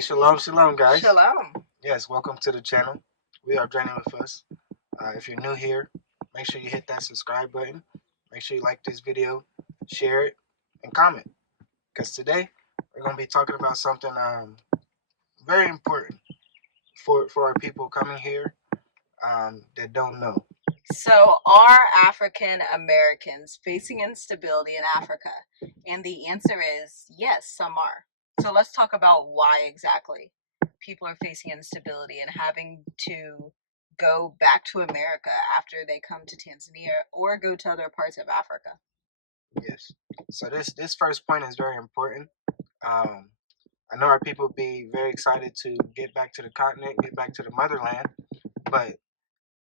Hey, shalom, guys. Shalom. Yes, welcome to the channel. We are joining with us. If you're new here, make sure you hit that subscribe button. Make sure you like this video, share it, and comment. Because today we're going to be talking about something very important for our people coming here that don't know. So, are African Americans facing instability in Africa? And the answer is yes, some are. So, let's talk about why exactly people are facing instability and having to go back to America after they come to Tanzania or go to other parts of Africa. Yes. So this first point is very important. I know our people be very excited to get back to the continent, get back to the motherland, but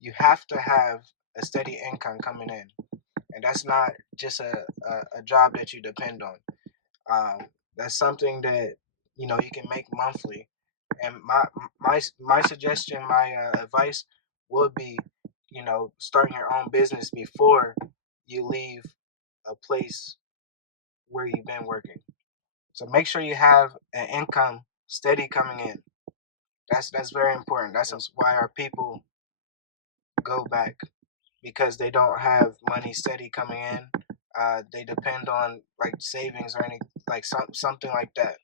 you have to have a steady income coming in, and that's not just a job that you depend on. That's something that you can make monthly. And my suggestion, my advice would be, starting your own business before you leave a place where you've been working. So make sure you have an income steady coming in. That's very important. That's why our people go back, because they don't have money steady coming in. They depend on like savings or something like that.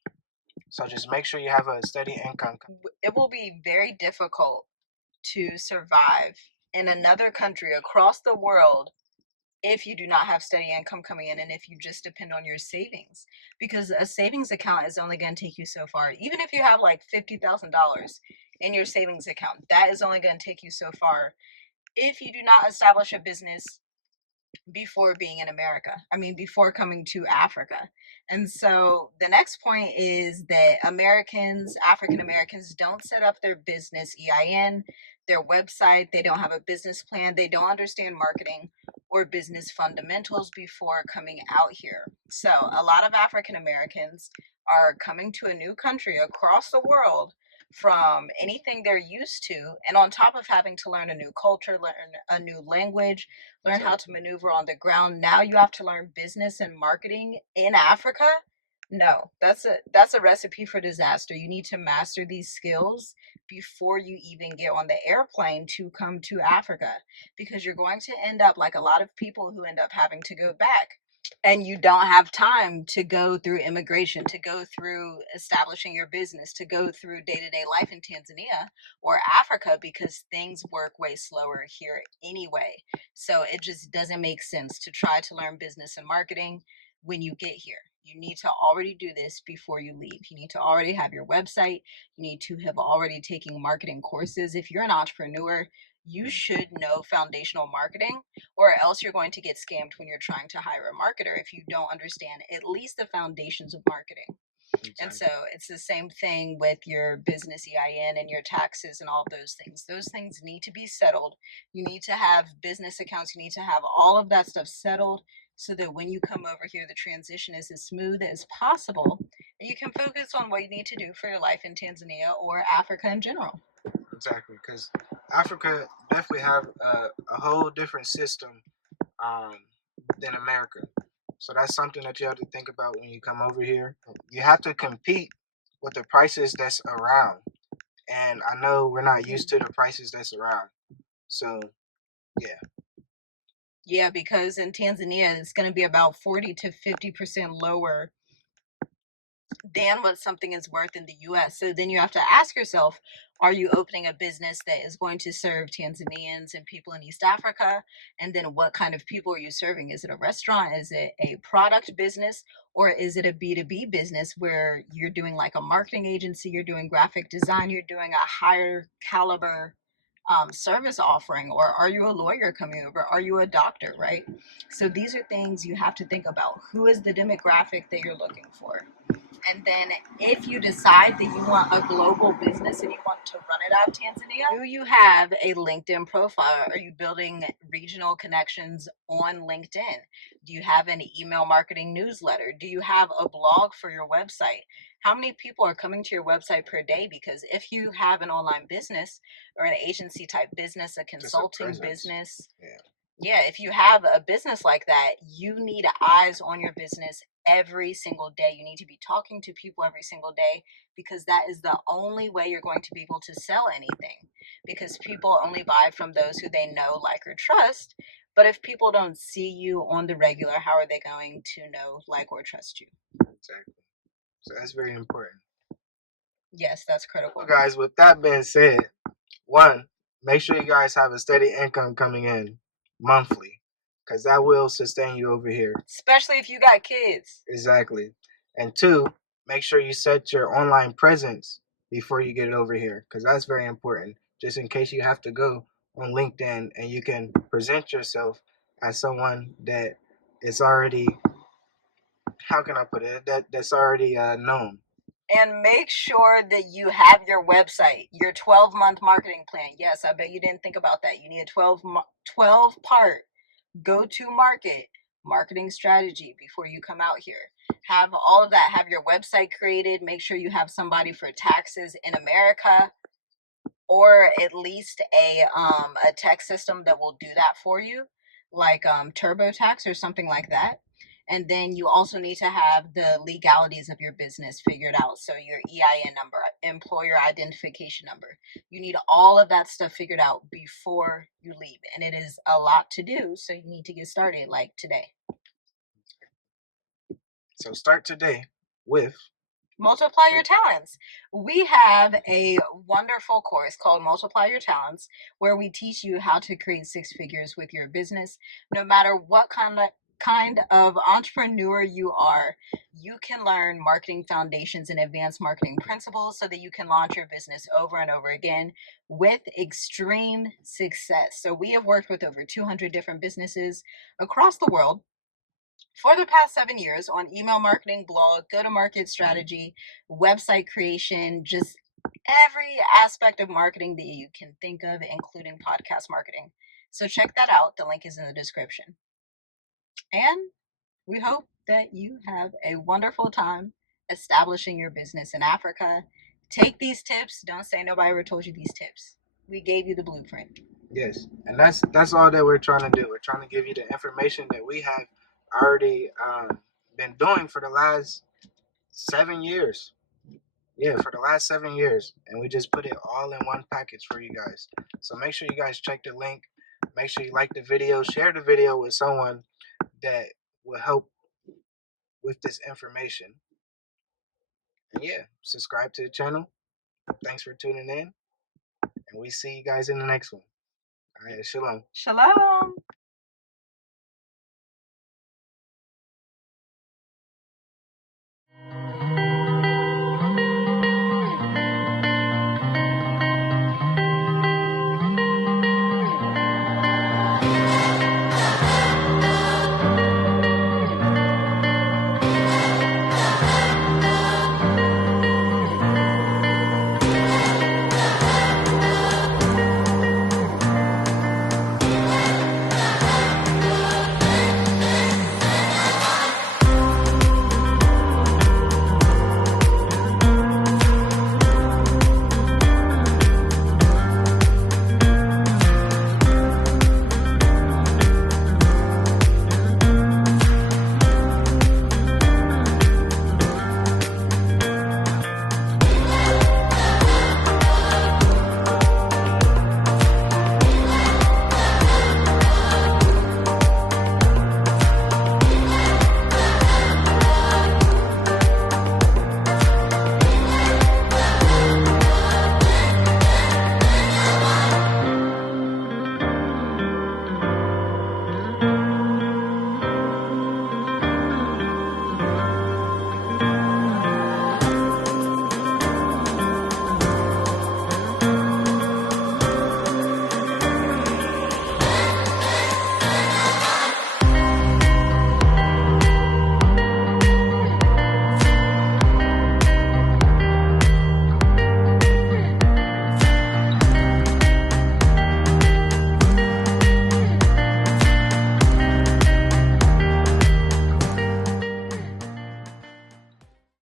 So just make sure you have a steady income. It will be very difficult to survive in another country across the world if you do not have steady income coming in and if you just depend on your savings, because a savings account is only going to take you so far. Even if you have like $50,000 in your savings account, that is only going to take you so far if you do not establish a business before being in America. Before coming to Africa. And so the next point is that African Americans don't set up their business EIN, their website, they don't have a business plan, they don't understand marketing or business fundamentals before coming out here. So a lot of African Americans are coming to a new country across the world from anything they're used to, and on top of having to learn a new culture, learn a new language, learn how to maneuver on the ground, now you have to learn business and marketing in Africa. No, that's a recipe for disaster. You need to master these skills before you even get on the airplane to come to Africa, because you're going to end up like a lot of people who end up having to go back, and you don't have time to go through immigration, to go through establishing your business, to go through day-to-day life in Tanzania or Africa, because things work way slower here anyway. So it just doesn't make sense to try to learn business and marketing when you get here. You need to already do this before you leave. You need to already have your website. You need to have already taken marketing courses. If you're an entrepreneur, you should know foundational marketing, or else you're going to get scammed when you're trying to hire a marketer if you don't understand at least the foundations of marketing. Exactly. And so it's the same thing with your business EIN and your taxes and all of those things. Those things need to be settled. You need to have business accounts. You need to have all of that stuff settled so that when you come over here, the transition is as smooth as possible, and you can focus on what you need to do for your life in Tanzania or Africa in general. Exactly, because Africa definitely have a whole different system than America. So that's something that you have to think about when you come over here. You have to compete with the prices that's around. And I know we're not used to the prices that's around. So, yeah. Yeah, because in Tanzania, it's going to be about 40 to 50% lower than what something is worth in the US. So then you have to ask yourself, are you opening a business that is going to serve Tanzanians and people in East Africa? And then what kind of people are you serving? Is it a restaurant? Is it a product business? Or is it a B2B business where you're doing like a marketing agency, you're doing graphic design, you're doing a higher caliber service offering? Or are you a lawyer coming over? Are you a doctor, right? So these are things you have to think about. Who is the demographic that you're looking for? And then if you decide that you want a global business and you want to run it out of Tanzania, do you have a LinkedIn profile? Are you building regional connections on LinkedIn? Do you have an email marketing newsletter? Do you have a blog for your website? How many people are coming to your website per day? Because if you have an online business or an agency type business, a consulting business, yeah, if you have a business like that, you need eyes on your business every single day. You need to be talking to people every single day, because that is the only way you're going to be able to sell anything, because people only buy from those who they know, like, or trust. But if people don't see you on the regular, how are they going to know, like, or trust you? Exactly. So that's very important. Yes, that's critical. So guys, with that being said, one, make sure you guys have a steady income coming in monthly, because that will sustain you over here. Especially if you got kids. Exactly. And two, make sure you set your online presence before you get it over here, because that's very important. Just in case you have to go on LinkedIn and you can present yourself as someone that is already, how can I put it, that's already known. And make sure that you have your website, your 12-month marketing plan. Yes, I bet you didn't think about that. You need a 12-part go-to-market marketing strategy before you come out here. Have all of that. Have your website created. Make sure you have somebody for taxes in America, or at least a tax system that will do that for you, like TurboTax or something like that. And then you also need to have the legalities of your business figured out. So your EIN number, employer identification number. You need all of that stuff figured out before you leave. And it is a lot to do. So you need to get started like today. So start today with Multiply Your Talents. We have a wonderful course called Multiply Your Talents, where we teach you how to create six figures with your business. No matter what kind of entrepreneur you are, you can learn marketing foundations and advanced marketing principles so that you can launch your business over and over again with extreme success. So we have worked with over 200 different businesses across the world for the past 7 years on email marketing, blog, go-to-market strategy, website creation, just every aspect of marketing that you can think of, including podcast marketing. So check that out. The link is in the description. And we hope that you have a wonderful time establishing your business in Africa. Take these tips. Don't say nobody ever told you these tips. We gave you the blueprint. yes, and that's all that we're trying to do. We're trying to give you the information that we have already been doing for the last 7 years. Yeah, for the last 7 years, and we just put it all in one package for you guys. So make sure you guys check the link. Make sure you like the video, share the video with someone that will help with this information. And yeah, subscribe to the channel. Thanks for tuning in, and we see you guys in the next one. All right, shalom. Shalom.